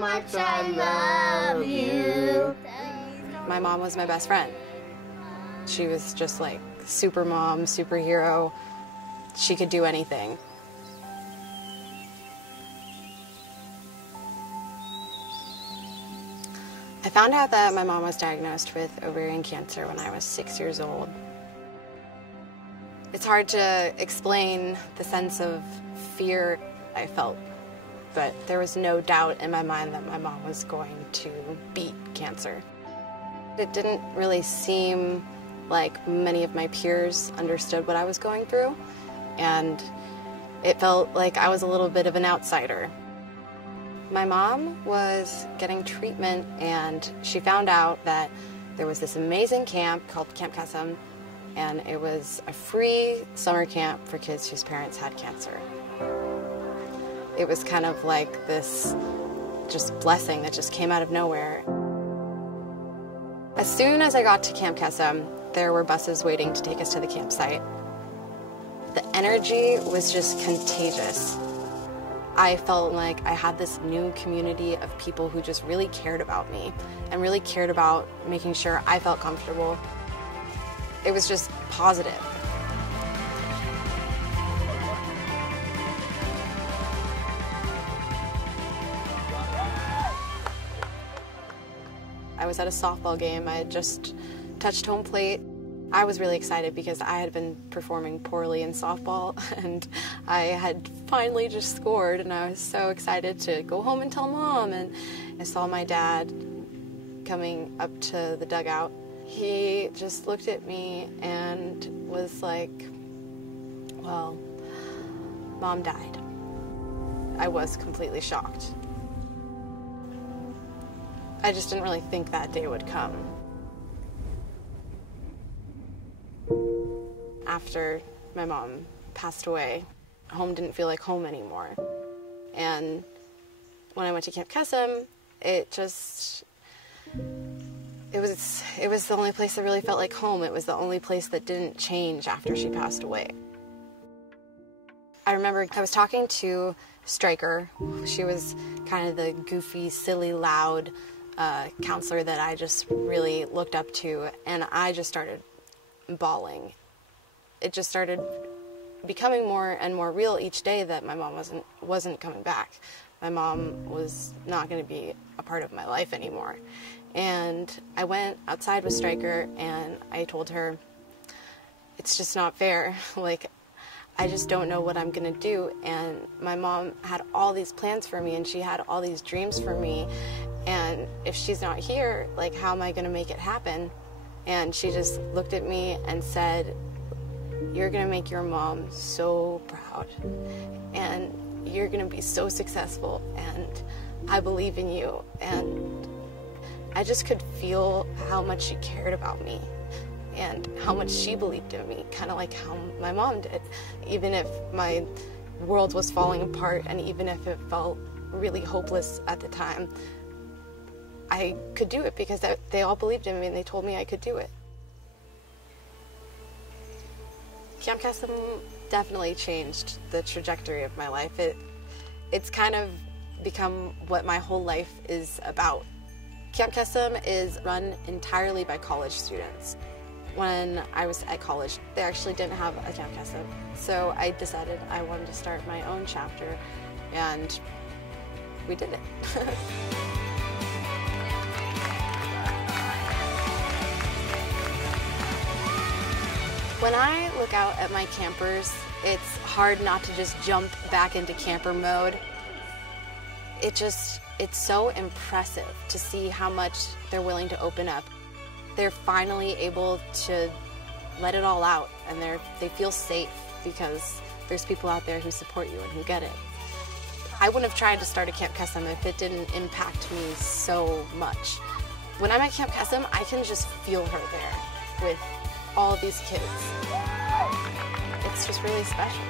much I love you. My mom was my best friend. She was just like super mom, superhero. She could do anything. I found out that my mom was diagnosed with ovarian cancer when I was 6 years old. It's hard to explain the sense of fear I felt, but there was no doubt in my mind that my mom was going to beat cancer. It didn't really seem like many of my peers understood what I was going through, and it felt like I was a little bit of an outsider. My mom was getting treatment, and she found out that there was this amazing camp called Camp Kesem, and it was a free summer camp for kids whose parents had cancer. It was kind of like this just blessing that just came out of nowhere. As soon as I got to Camp Kesem, there were buses waiting to take us to the campsite. The energy was just contagious. I felt like I had this new community of people who just really cared about me and really cared about making sure I felt comfortable. It was just positive. I was at a softball game. I had just touched home plate. I was really excited because I had been performing poorly in softball, and I had finally just scored, and I was so excited to go home and tell Mom. And I saw my dad coming up to the dugout. He just looked at me and was like, well, Mom died. I was completely shocked. I just didn't really think that day would come. After my mom passed away, home didn't feel like home anymore. And when I went to Camp Kesem, it was the only place that really felt like home. It was the only place that didn't change after she passed away. I remember I was talking to Stryker. She was kind of the goofy, silly, loud counselor that I just really looked up to, and I just started bawling. It just started becoming more and more real each day that my mom wasn't coming back. My mom was not going to be a part of my life anymore. And I went outside with Stryker and I told her, it's just not fair. Like, I just don't know what I'm going to do. And my mom had all these plans for me, and she had all these dreams for me. And if she's not here, like, how am I going to make it happen? And she just looked at me and said, you're going to make your mom so proud, and you're going to be so successful, and I believe in you. And I just could feel how much she cared about me and how much she believed in me, kind of like how my mom did. Even if my world was falling apart, and even if it felt really hopeless at the time, I could do it because they all believed in me and they told me I could do it. Camp Kesem definitely changed the trajectory of my life. It's kind of become what my whole life is about. Camp Kesem is run entirely by college students. When I was at college, they actually didn't have a Camp Kesem, so I decided I wanted to start my own chapter, and we did it. When I look out at my campers, it's hard not to just jump back into camper mode. It's so impressive to see how much they're willing to open up. They're finally able to let it all out, and they feel safe because there's people out there who support you and who get it. I wouldn't have tried to start a Camp Kesem if it didn't impact me so much. When I'm at Camp Kesem, I can just feel her there with all of these kids. It's just really special.